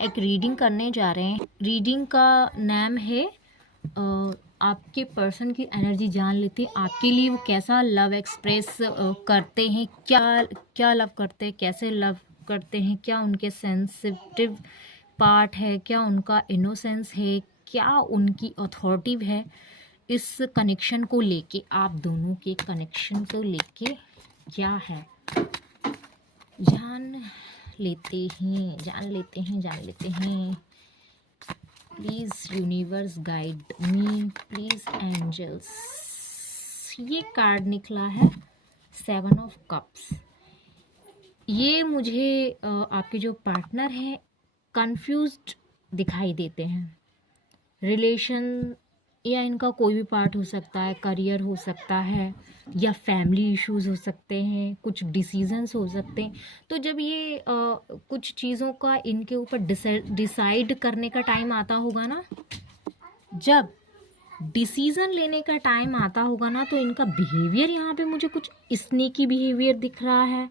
एक रीडिंग करने जा रहे हैं। रीडिंग का नाम है आपके पर्सन की एनर्जी जान लेते हैं आपके लिए वो कैसा लव एक्सप्रेस करते हैं, क्या क्या लव करते हैं, कैसे लव करते हैं, क्या उनके सेंसिटिव पार्ट है, क्या उनका इनोसेंस है, क्या उनकी अथॉरिटी है। इस कनेक्शन को लेके, आप दोनों के कनेक्शन को लेके क्या है जान लेते हैं। Please universe guide me, please angels. ये कार्ड निकला है 7 ऑफ कप्स। ये मुझे आपके जो पार्टनर हैं कंफ्यूज्ड दिखाई देते हैं। रिलेशन या इनका कोई भी पार्ट हो सकता है, करियर हो सकता है या फैमिली इश्यूज हो सकते हैं, कुछ डिसीजंस हो सकते हैं। तो जब ये कुछ चीज़ों का इनके ऊपर डिसाइड करने का टाइम आता होगा ना, जब डिसीज़न लेने का टाइम आता होगा ना, तो इनका बिहेवियर यहाँ पे मुझे कुछ स्नीकी बिहेवियर दिख रहा है।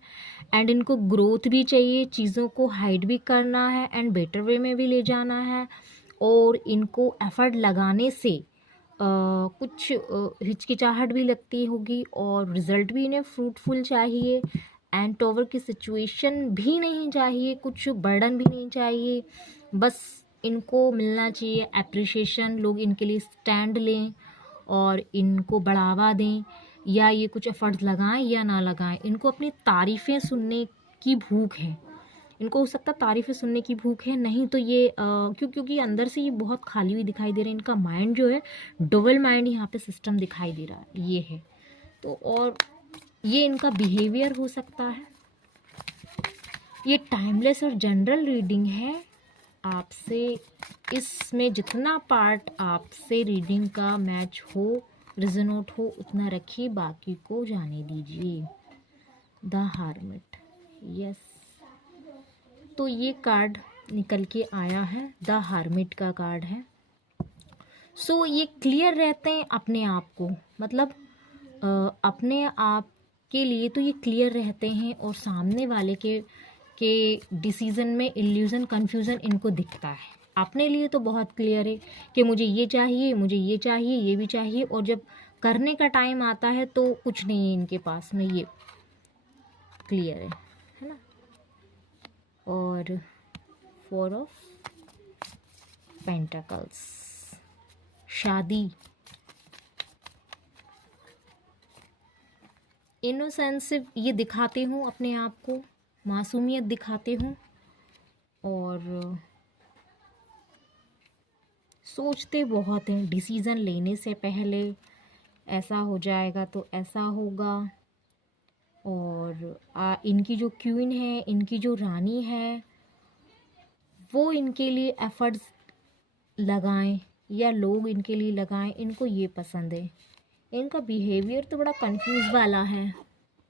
एंड इनको ग्रोथ भी चाहिए, चीज़ों को हाइड भी करना है एंड बेटर वे में भी ले जाना है। और इनको एफर्ट लगाने से कुछ हिचकिचाहट भी लगती होगी और रिज़ल्ट भी इन्हें फ्रूटफुल चाहिए। एंड टॉवर की सिचुएशन भी नहीं चाहिए, कुछ बर्डन भी नहीं चाहिए, बस इनको मिलना चाहिए एप्रिशिएशन, लोग इनके लिए स्टैंड लें और इनको बढ़ावा दें, या ये कुछ एफर्ट्स लगाएं या ना लगाएं। इनको अपनी तारीफ़ें सुनने की भूख है, इनको हो सकता है तारीफ़ें सुनने की भूख है, नहीं तो ये क्योंकि अंदर से ये बहुत खाली हुई दिखाई दे रही है। इनका माइंड जो है डबल माइंड यहाँ पे सिस्टम दिखाई दे रहा है, ये है। तो और ये इनका बिहेवियर हो सकता है। ये टाइमलेस और जनरल रीडिंग है। आपसे इसमें जितना पार्ट आपसे रीडिंग का मैच हो, रिजोनेट हो, उतना रखिए, बाकी को जाने दीजिए। The hermit, yes. तो ये कार्ड निकल के आया है, द हर्मिट का कार्ड है। सो ये क्लियर रहते हैं अपने आप को, मतलब अपने आप के लिए तो ये क्लियर रहते हैं, और सामने वाले के डिसीज़न में इल्यूज़न, कन्फ्यूज़न इनको दिखता है। अपने लिए तो बहुत क्लियर है कि मुझे ये चाहिए, मुझे ये चाहिए, ये भी चाहिए, और जब करने का टाइम आता है तो कुछ नहीं है इनके पास में, ये क्लियर है ना। और 4 ऑफ पेंटाकल्स, शादी, इनोसेंसिव ये दिखाते हूँ अपने आप को, मासूमियत दिखाते हूँ, और सोचते बहुत हैं डिसीज़न लेने से पहले, ऐसा हो जाएगा तो ऐसा होगा। और इनकी जो क्वीन है, इनकी जो रानी है, वो इनके लिए एफर्ट्स लगाएं या लोग इनके लिए लगाएं, इनको ये पसंद है। इनका बिहेवियर तो बड़ा कंफ्यूज वाला है।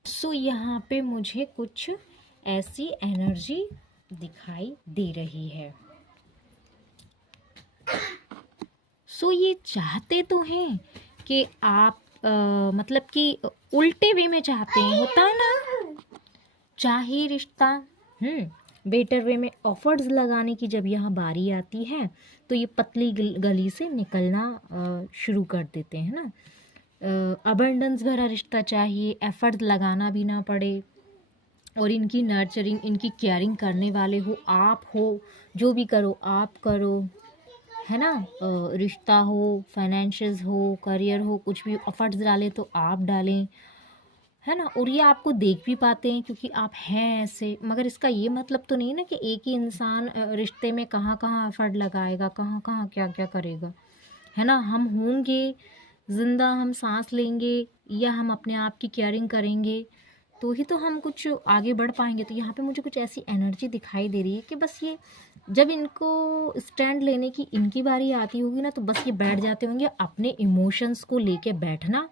सो यहाँ पे मुझे कुछ ऐसी एनर्जी दिखाई दे रही है। सो ये चाहते तो हैं कि आप मतलब कि उल्टे वे में चाहते हैं, होता है ना, चाहे रिश्ता बेटर वे में ऑफर्स लगाने की जब यहाँ बारी आती है तो ये पतली गली से निकलना शुरू कर देते हैं ना। अबंडेंस भरा रिश्ता चाहिए, एफर्ट लगाना भी ना पड़े, और इनकी नर्चरिंग, इनकी केयरिंग करने वाले हो आप, हो जो भी करो आप करो, है ना। रिश्ता हो, फाइनेंशियल्स हो, करियर हो, कुछ भी एफर्ट्स डालें तो आप डालें, है ना। और ये आपको देख भी पाते हैं क्योंकि आप हैं ऐसे। मगर इसका ये मतलब तो नहीं ना कि एक ही इंसान रिश्ते में कहाँ कहाँ एफर्ट लगाएगा, कहाँ कहाँ क्या क्या करेगा, है ना। हम होंगे ज़िंदा, हम सांस लेंगे या हम अपने आप की केयरिंग करेंगे तो ही तो हम कुछ आगे बढ़ पाएंगे। तो यहाँ पे मुझे कुछ ऐसी एनर्जी दिखाई दे रही है कि बस ये जब इनको स्टैंड लेने की इनकी बारी आती होगी ना, तो बस ये बैठ जाते होंगे, अपने इमोशंस को लेके बैठना,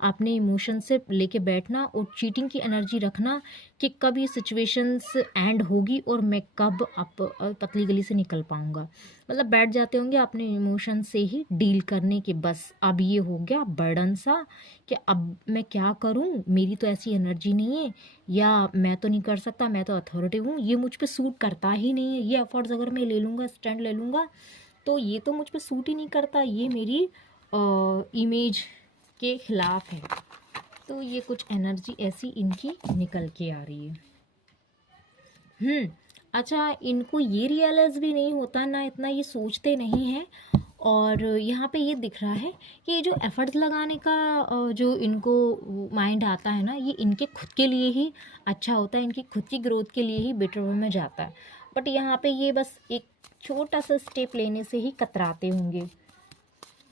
आपने इमोशन से लेके बैठना और चीटिंग की एनर्जी रखना कि कब ये सिचुएशंस एंड होगी और मैं कब पतली गली से निकल पाऊँगा। मतलब बैठ जाते होंगे अपने इमोशन से ही डील करने के, बस अब ये हो गया बर्डन सा कि अब मैं क्या करूँ, मेरी तो ऐसी एनर्जी नहीं है, या मैं तो नहीं कर सकता, मैं तो अथॉरिटिव हूँ, ये मुझ पे सूट करता ही नहीं है, ये एफर्ट्स अगर मैं ले लूँगा, स्टैंड ले लूँगा तो ये तो मुझ पे सूट ही नहीं करता, ये मेरी इमेज के खिलाफ है। तो ये कुछ एनर्जी ऐसी इनकी निकल के आ रही है। अच्छा, इनको ये रियलाइज़ भी नहीं होता ना, इतना ये सोचते नहीं हैं। और यहाँ पे ये दिख रहा है कि ये जो एफर्ट्स लगाने का जो इनको माइंड आता है ना, ये इनके खुद के लिए ही अच्छा होता है, इनकी खुद की ग्रोथ के लिए ही बेटर वे में जाता है। बट यहाँ पे ये बस एक छोटा सा स्टेप लेने से ही कतराते होंगे,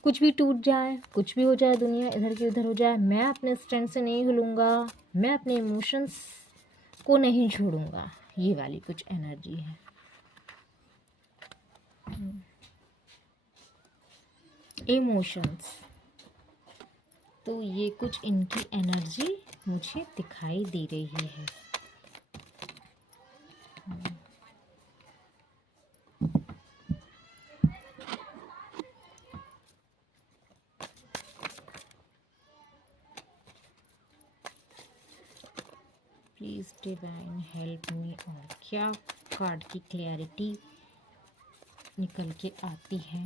कुछ भी टूट जाए, कुछ भी हो जाए, दुनिया इधर की उधर हो जाए, मैं अपने स्टैंड से नहीं हिलूँगा, मैं अपने इमोशंस को नहीं छोड़ूंगा। ये वाली कुछ एनर्जी है। इमोशंस, तो ये कुछ इनकी एनर्जी मुझे दिखाई दे रही है। Please divine help me. और क्या कार्ड की क्लैरिटी निकल के आती है।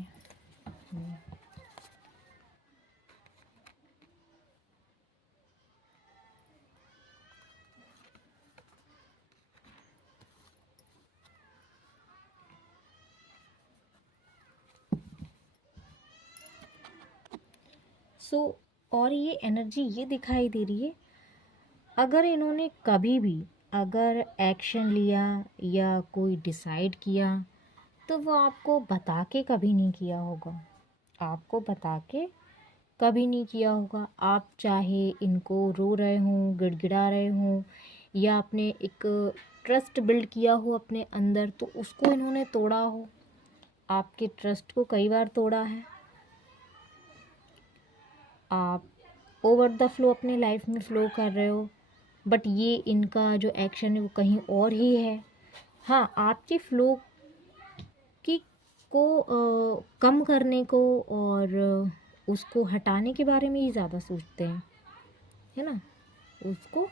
और ये एनर्जी ये दिखाई दे रही है, अगर इन्होंने कभी भी अगर एक्शन लिया या कोई डिसाइड किया तो वो आपको बता के कभी नहीं किया होगा, आपको बता के कभी नहीं किया होगा। आप चाहे इनको रो रहे हों, गिड़गिड़ा रहे हों, या आपने एक ट्रस्ट बिल्ड किया हो अपने अंदर तो उसको इन्होंने तोड़ा हो, आपके ट्रस्ट को कई बार तोड़ा है। आप ओवर द फ्लो अपने लाइफ में फ़्लो कर रहे हो, बट ये इनका जो एक्शन है वो कहीं और ही है। हाँ, आपके फ़्लो की को कम करने को और उसको हटाने के बारे में ही ज़्यादा सोचते हैं, है ना। उसको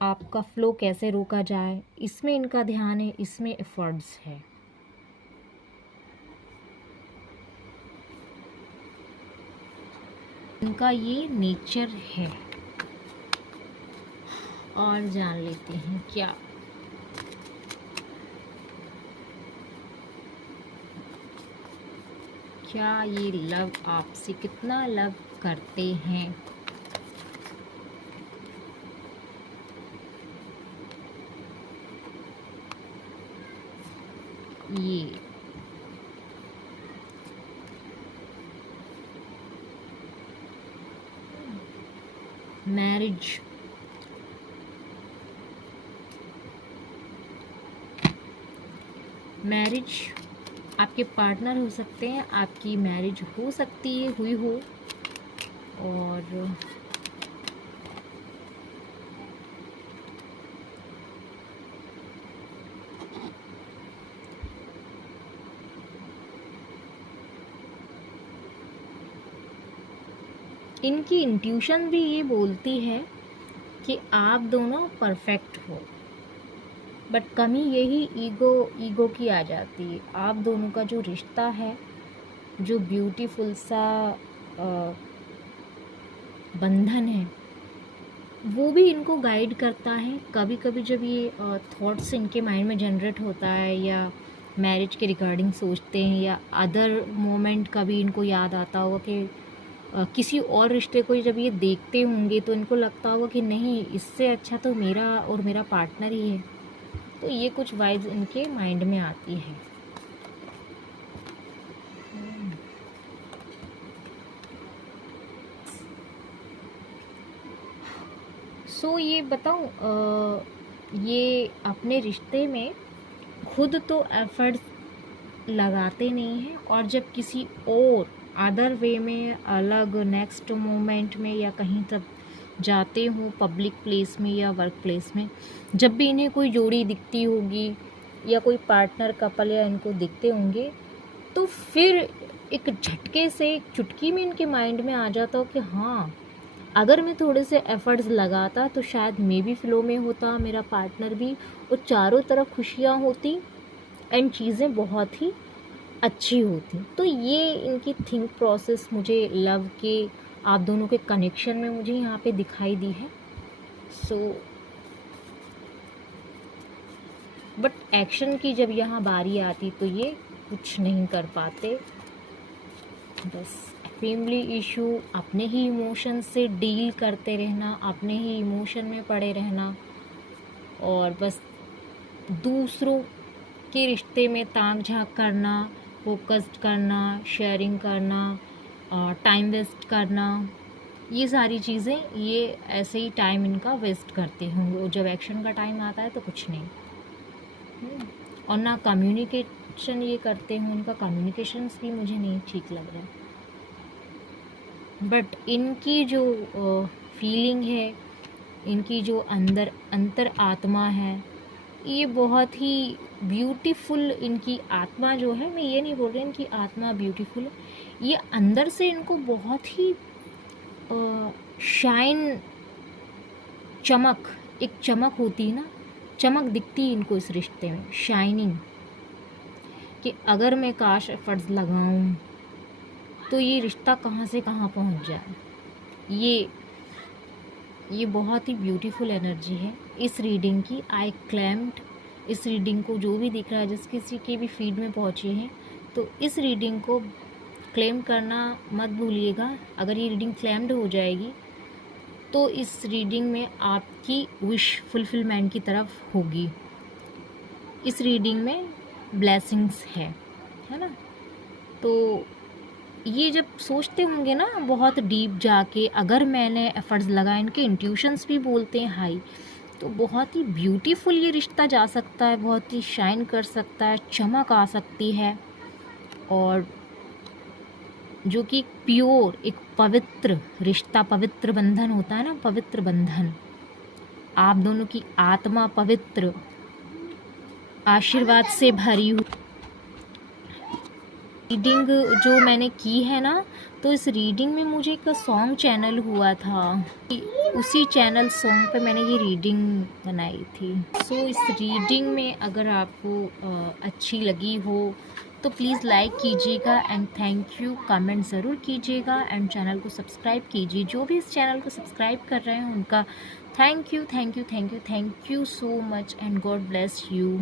आपका फ़्लो कैसे रोका जाए, इसमें इनका ध्यान है, इसमें एफर्ट्स है। इनका ये नेचर है। और जान लेते हैं क्या ये लव आपसे कितना लव करते हैं। ये मैरिज, आपके पार्टनर हो सकते हैं, आपकी मैरिज हो सकती है, हुई हो। और इनकी इंट्यूशन भी ये बोलती है कि आप दोनों परफेक्ट हो, बट कमी यही ईगो की आ जाती है। आप दोनों का जो रिश्ता है, जो ब्यूटीफुल सा बंधन है, वो भी इनको गाइड करता है। कभी कभी जब ये थॉट्स इनके माइंड में जनरेट होता है या मैरिज के रिगार्डिंग सोचते हैं, या अदर मोमेंट कभी इनको याद आता होगा कि किसी और रिश्ते को जब ये देखते होंगे तो इनको लगता होगा कि नहीं, इससे अच्छा तो मेरा और मेरा पार्टनर ही है। तो ये कुछ वाइब्स इनके माइंड में आती है। ये बताऊं, ये अपने रिश्ते में खुद तो एफर्ट्स लगाते नहीं हैं, और जब किसी और अदर वे में अलग नेक्स्ट मोमेंट में या कहीं तक जाते हो पब्लिक प्लेस में या वर्क प्लेस में, जब भी इन्हें कोई जोड़ी दिखती होगी या कोई पार्टनर कपल या इनको दिखते होंगे, तो फिर एक झटके से एक चुटकी में इनके माइंड में आ जाता हो कि हाँ, अगर मैं थोड़े से एफर्ट्स लगाता तो शायद मैं भी फ्लो में होता, मेरा पार्टनर भी, और चारों तरफ खुशियाँ होती एंड चीज़ें बहुत ही अच्छी होती। तो ये इनकी थिंक प्रोसेस मुझे लव के आप दोनों के कनेक्शन में मुझे यहाँ पे दिखाई दी है। सो बट एक्शन की जब यहाँ बारी आती तो ये कुछ नहीं कर पाते। बस फैमिली इशू, अपने ही इमोशन से डील करते रहना, अपने ही इमोशन में पड़े रहना, और बस दूसरों के रिश्ते में ताक झांक करना, फोकस्ड करना, शेयरिंग करना, टाइम वेस्ट करना, ये सारी चीज़ें ये ऐसे ही टाइम इनका वेस्ट करते होंगे। और जब एक्शन का टाइम आता है तो कुछ नहीं। और ना कम्युनिकेशन ये करते हैं, उनका कम्युनिकेशंस भी मुझे नहीं ठीक लग रहा है। बट इनकी जो फीलिंग है, इनकी जो अंतर आत्मा है, ये बहुत ही ब्यूटीफुल, इनकी आत्मा जो है, मैं ये नहीं बोल रही इनकी आत्मा ब्यूटीफुल है, ये अंदर से इनको बहुत ही शाइन, चमक, एक चमक होती है ना, चमक दिखती है इनको इस रिश्ते में, शाइनिंग, कि अगर मैं काश एफर्ट्स लगाऊं तो ये रिश्ता कहाँ से कहाँ पहुंच जाए। ये बहुत ही ब्यूटीफुल एनर्जी है इस रीडिंग की। आई क्लेम्ड इस रीडिंग को, जो भी दिख रहा है, जिस किसी के भी फीड में पहुँचे हैं, तो इस रीडिंग को क्लेम करना मत भूलिएगा। अगर ये रीडिंग क्लेम्ड हो जाएगी तो इस रीडिंग में आपकी विश फुलफिलमेंट की तरफ होगी। इस रीडिंग में ब्लेसिंग्स है ना। तो ये जब सोचते होंगे ना बहुत डीप जाके, अगर मैंने एफर्ट्स लगाए, इनके इंट्यूशंस भी बोलते हैं हाई, तो बहुत ही ब्यूटीफुल ये रिश्ता जा सकता है, बहुत ही शाइन कर सकता है, चमक आ सकती है। और जो कि प्योर, एक पवित्र रिश्ता, पवित्र बंधन होता है ना, पवित्र बंधन, आप दोनों की आत्मा पवित्र आशीर्वाद से भरी हुई। रीडिंग जो मैंने की है ना, तो इस रीडिंग में मुझे एक सॉन्ग चैनल हुआ था, उसी चैनल सॉन्ग पे मैंने ये रीडिंग बनाई थी। सो इस रीडिंग में अगर आपको अच्छी लगी हो तो प्लीज़ लाइक कीजिएगा एंड थैंक यू, कमेंट ज़रूर कीजिएगा एंड चैनल को सब्सक्राइब कीजिए। जो भी इस चैनल को सब्सक्राइब कर रहे हैं उनका thank you so much and God bless you.